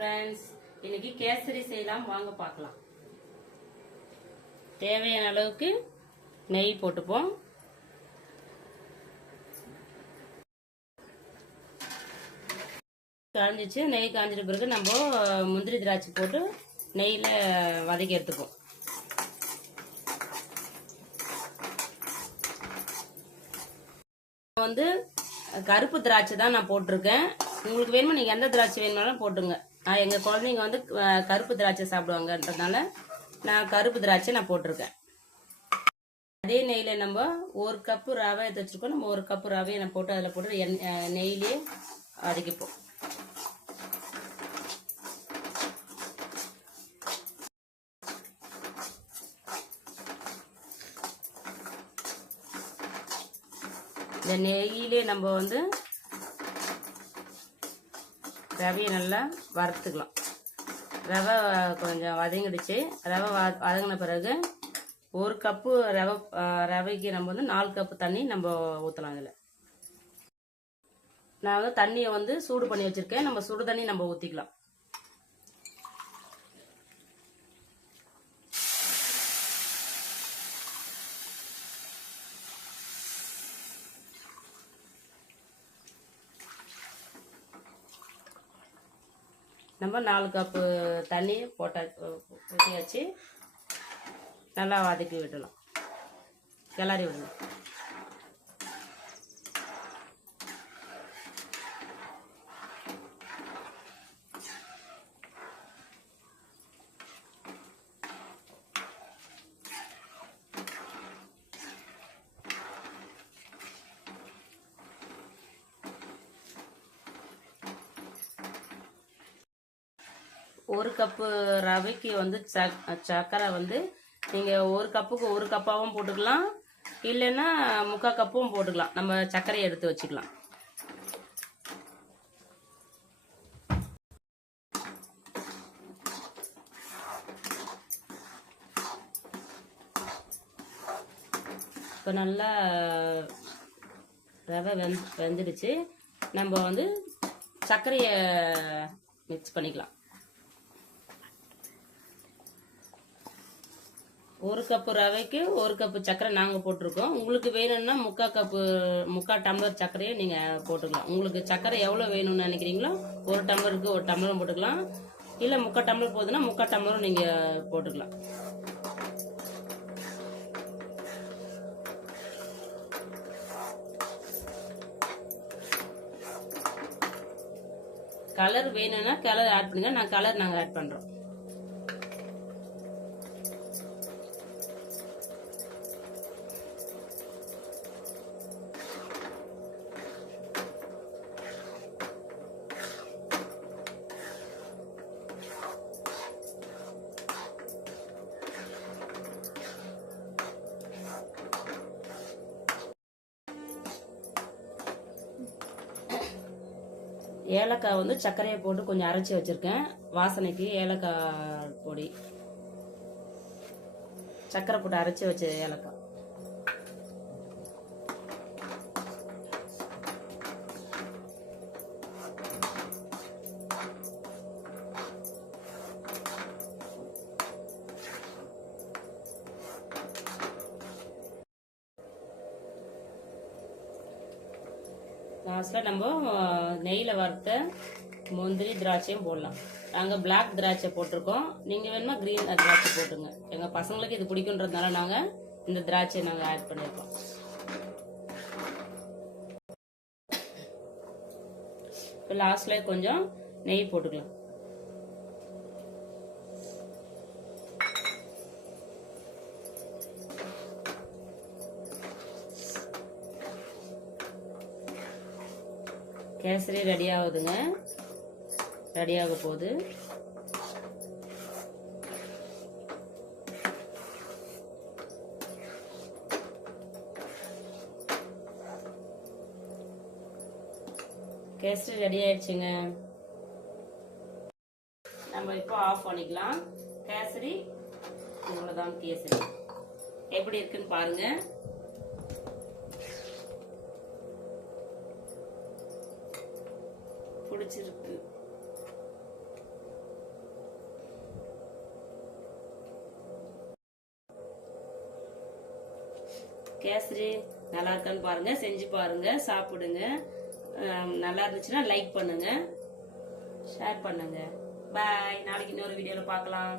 Friends, இன்னைக்கு கேசரி செய்யலாம் வாங்க பார்க்கலாம். தேவையான அளவுக்கு நெய் போட்டுப்போம். காஞ்சிச்சு. நெய் காஞ்சிட்ட பிறகு நம்ம முந்திரி திராட்சை போட்டு நெய்யில் வதக்கி எடுத்துப்போம். வந்து கருப்பு திராட்சை தான் நான் போட்டிருக்கேன். உங்களுக்கு வேணுமா நீங்கள் எந்த திராட்சை வேணுமாலும் போட்டுங்க. எங்கள் குழந்தைங்க வந்து கருப்பு திராட்சை சாப்பிடுவாங்கன்றதுனால நான் கருப்பு திராட்சை நான் போட்டிருக்கேன். அதே நெய்யில் நம்ம ஒரு கப்பு ரவை எடுத்து வச்சுருக்கோம். நம்ம ஒரு கப்பு ரவையை நான் போட்டு அதில் போட்டு நெய்லேயே வதக்கிப்போம். இந்த நெய்யிலே நம்ம வந்து ரவையை நல்லா வறுத்துக்கலாம். ரவை கொஞ்சம் வதங்கிடுச்சு. ரவை வதங்கின பிறகு ஒரு கப்பு ரவைக்கு நம்ம வந்து 4 கப்பு தண்ணி நம்ம ஊற்றலாம். அதில் நான் வந்து தண்ணியை வந்து சூடு பண்ணி வச்சுருக்கேன். நம்ம சுடு தண்ணி நம்ம ஊற்றிக்கலாம். நம்ம 4 கப்பு தண்ணி ஊற்றியாச்சு. நல்லா வதக்கி விடலாம், கிளறி விடலாம். ஒரு கப்பு ரவைக்கு வந்து சர்க்கரை வந்து நீங்கள் ஒரு கப்புக்கு ஒரு கப்பாகவும் போட்டுக்கலாம், இல்லைன்னா 3/4 கப்பும் போட்டுக்கலாம். நம்ம சர்க்கரையை எடுத்து வச்சுக்கலாம். இப்போ நல்லா ரவை வெந்துடுச்சு. நம்ம வந்து சர்க்கரையை மிக்ஸ் பண்ணிக்கலாம். ஒரு கப்பு ரவைக்கு ஒரு கப்பு சர்க்கரை நாங்கள் போட்டிருக்கோம். உங்களுக்கு வேணும்னா 3/4 டம்ளர் சர்க்கரையை நீங்கள் போட்டுக்கலாம். உங்களுக்கு சர்க்கரை எவ்வளோ வேணும்னு நினைக்கிறீங்களோ ஒரு டம்ளருக்கு ஒரு டம்ளரும் போட்டுக்கலாம், இல்லை 3/4 டம்ளர் போதுன்னா 3/4 டம்ளரும் நீங்கள் போட்டுக்கலாம். கலர் வேணும்னா கலர் ஆட் பண்ணுங்க. நாங்கள் ஆட் பண்ணுறோம். ஏலக்காய் வந்து சர்க்கரையை போட்டு கொஞ்சம் அரைச்சி வச்சிருக்கேன். வாசனைக்கு ஏலக்காய் பொடி, சர்க்கரை போட்டு அரைச்சி வச்ச ஏலக்காய். லாஸ்ட்டில் நம்ம நெய்யில் வறுத்த முந்திரி திராட்சையும் போடலாம். நாங்கள் பிளாக் திராட்சை போட்டிருக்கோம். நீங்கள் வேணுமா க்ரீன் திராட்சை போட்டுங்க. எங்கள் பசங்களுக்கு இது பிடிக்குன்றதுனால நாங்கள் இந்த திராட்சை நாங்கள் ஆட் பண்ணியிருக்கோம். இப்போ லாஸ்ட்டில் கொஞ்சம் நெய் போட்டுக்கலாம். கேசரி ரெடி ஆகுதுங்க. ரெடியாக போகுது. கேசரி ரெடி ஆயிடுச்சுங்க. நம்ம இப்போ ஆஃப் பண்ணிக்கலாம். கேசரி இவ்வளவுதான். கேசரி எப்படி இருக்குன்னு பாருங்க. பிடிச்சிருக்கு. கேசரி நல்லா இருக்கான்னு பாருங்க, செஞ்சு பாருங்க, சாப்பிடுங்க. நல்லா இருந்துச்சுன்னா லைக் பண்ணுங்க, ஷேர் பண்ணுங்க. பாய். நாளைக்கு இன்னொரு வீடியோல பார்க்கலாம்.